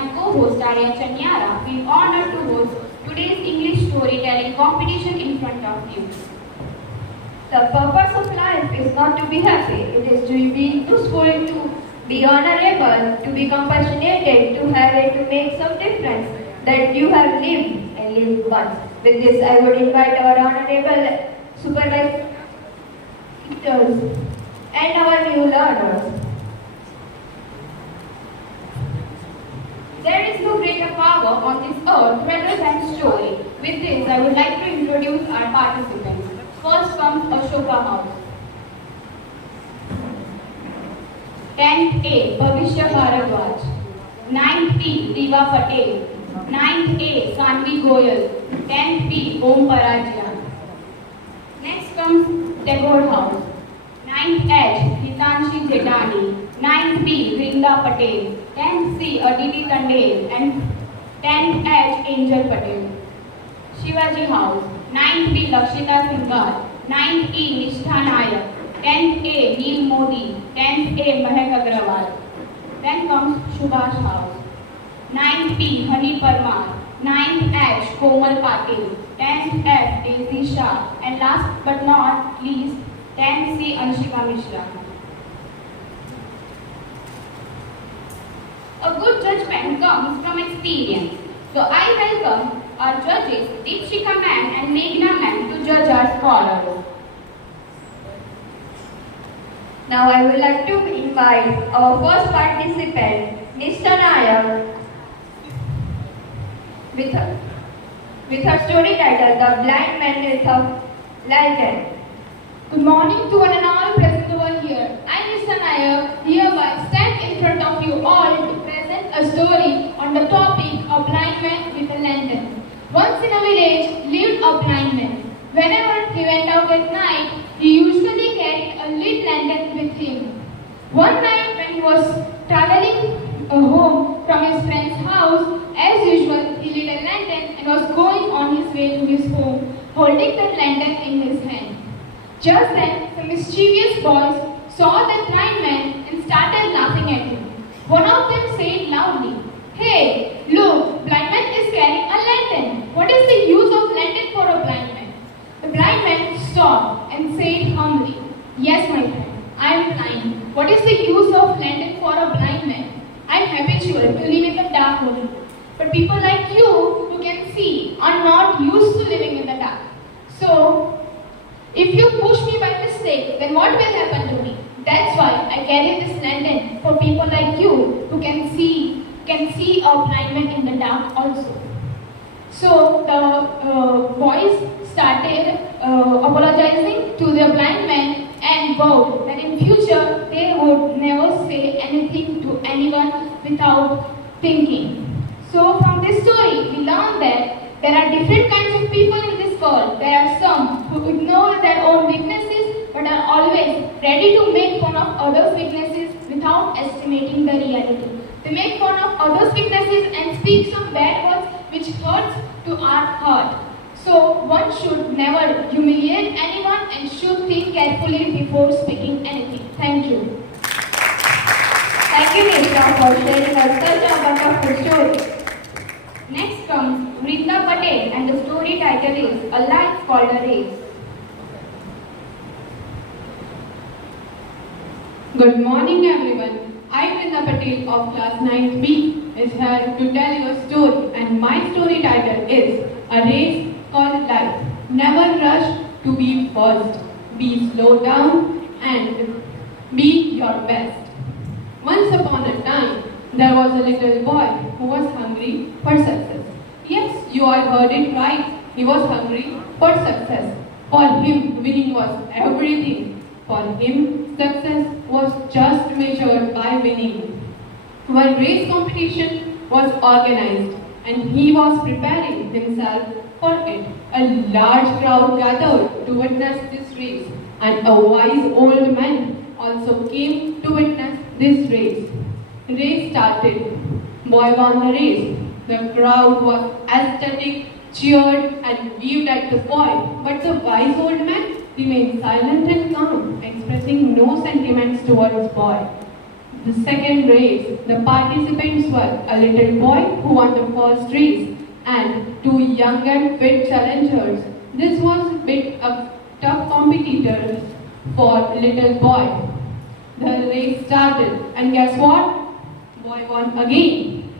my co-host Arya Chanyara feel honored to host today's English storytelling competition in front of you. The purpose of life is not to be happy, it is to be useful, to be honorable, to be compassionate, to have it to make some difference that you have lived and lived once. With this, I would invite our honorable supervisors and our new learners. There is no greater power on this earth rather than story. With this, I would like to introduce our participants. First comes Ashoka House. 10th A, Bhavishya Bharadwaj. 9th B, Riva Patel. 9th A, Sanvi Goyal. 10th B, Om Parajian. Next comes Tagore House. 9th H, Hitanshi Jetani. 9th B, Vrinda Patel. 10th C, Aditi Tandel. And 10th H, Angel Patel. Shivaji House. 9th B, Lakshita Singhal. 9th E, Nishtha Nayak. 10th A, Neil Modi. 10th A, Mahek Agrawal. Then comes Subhash House. 9th B, Hani Parmar. 9th H, Komal Patil. 10th F, Daisy Shah. And last but not least, 10th C, Anshika Mishra. A good judgment comes from experience. So I welcome our judges Deepshika ma'am and Meghna ma'am to judge our scholars. Now I would like to invite our first participant, Nishtha Nayak, with her story title, The Blind Man with a Lantern. Good morning to one and all present over here. I, Mr. Nayak, hereby stand in front of you all to present a story on the topic of blind man with a lantern. Once in a village lived a blind man. Whenever he went out at night, he usually carried a lit lantern with him. One night when he was traveling home from his friend's house, as usual, he lit a lantern and was going on his way to his home, holding that lantern in his hand. Just then, some mischievous boys saw that blind man and started laughing at him. One of them said loudly, "Hey, look, blind man is carrying a lantern. What is the use of lantern for a blind man?" The blind man stopped and said humbly, "Yes, my friend, I am blind. What is the use of lantern for a blind man? I am habitual to live in the dark only. But people like you who can see are not used to living in the dark. So, if you push me by mistake, then what will happen to me? That's why I carry this lantern for people like you who can see a blind man in the dark also." So the boys started apologizing to the blind man and vowed that in future they would never say anything to anyone without thinking. So from this story, we learn that there are different kinds of people in this world. There are some who ignore their own weaknesses but are always ready to make fun of others' weaknesses without estimating the reality. They make fun of others' weaknesses and speak some bad words which hurts to our heart. So one should never humiliate anyone and should think carefully before speaking anything. Thank you. Thank you, Nishtha, for sharing us such a wonderful story. Next comes Vrinda Patel and the story title is A Life Called a Race. Good morning everyone. I, Vrinda Patel of class 9th B is here to tell you a story, and my story title is A Race Called Life. Never rush to be first. Be slow down and be your best. Once upon a time, there was a little boy who was hungry for success. Yes, you all heard it right. He was hungry for success. For him, winning was everything. For him, success was just measured by winning. One race competition was organized and he was preparing himself for it. A large crowd gathered to witness this race, and a wise old man also came to witness this race. Race started. Boy won the race. The crowd was ecstatic, cheered and waved at the boy, but the wise old man remained silent and calm, expressing no sentiments towards boy. The second race, the participants were a little boy who won the first race and two younger fit challengers. This was a bit of tough competitors for little boy. The race started and guess what? Boy won again.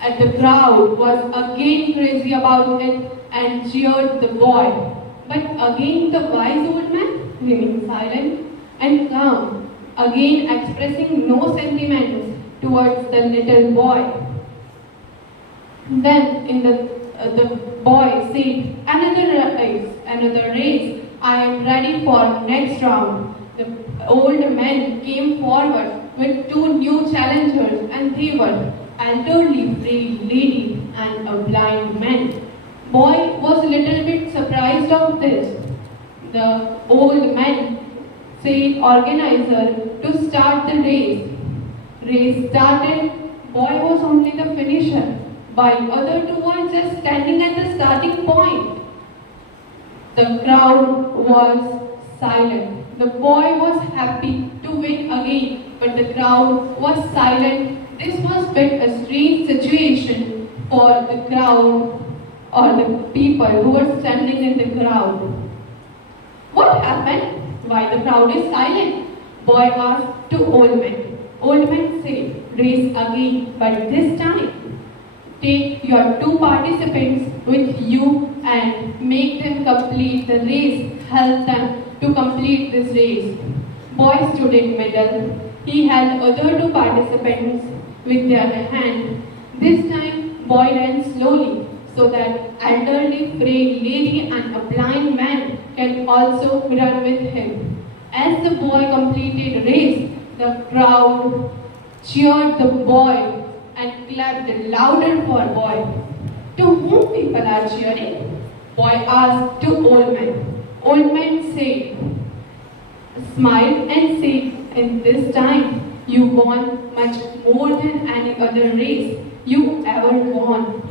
And the crowd was again crazy about it and cheered the boy. But again the wise old man remained silent and calm, again expressing no sentiments towards the little boy. Then the boy said, another race, I am ready for next round. The old man came forward with two new challengers and they were elderly frail lady and a blind man. Boy was a little bit surprised of this. The old man said organizer to start the race. Race started, boy was only the finisher, while other two were just standing at the starting point. The crowd was silent. The boy was happy to win again, but the crowd was silent. This was bit a strange situation for the crowd or the people who were standing in the crowd. What happened? Why the crowd is silent? Boy asked to old man. Old man said, race again, but this time take your two participants with you and make them complete the race. Help them to complete this race. Boy stood in middle. He held other two participants with their hand. This time, boy ran slowly so that elderly frail lady and a blind man can also run with him. As the boy completed race, the crowd cheered the boy and clapped louder for boy. To whom people are cheering? Boy asked to old man. Old man said, smiled and said, in this time you won much more than any other race you ever won.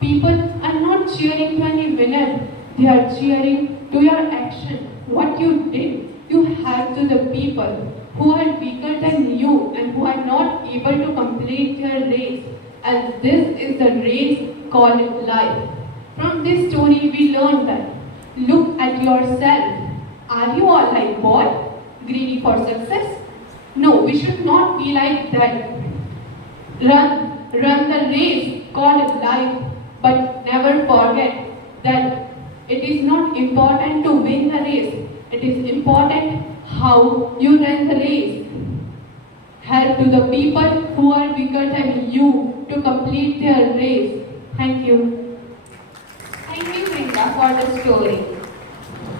People are not cheering to any winner, they are cheering to your action, what you did. You helped to the people who are weaker than you and who are not able to complete their race. And this is the race called life. From this story we learn that look at yourself. Are you all like boy, greedy for success? No, we should not be like that. Run the race called life, but never forget that it is not important to win the race. It is important how you run the race. Help to the people who are weaker than you to complete their race. Thank you. Thank you, Brinda, for the story.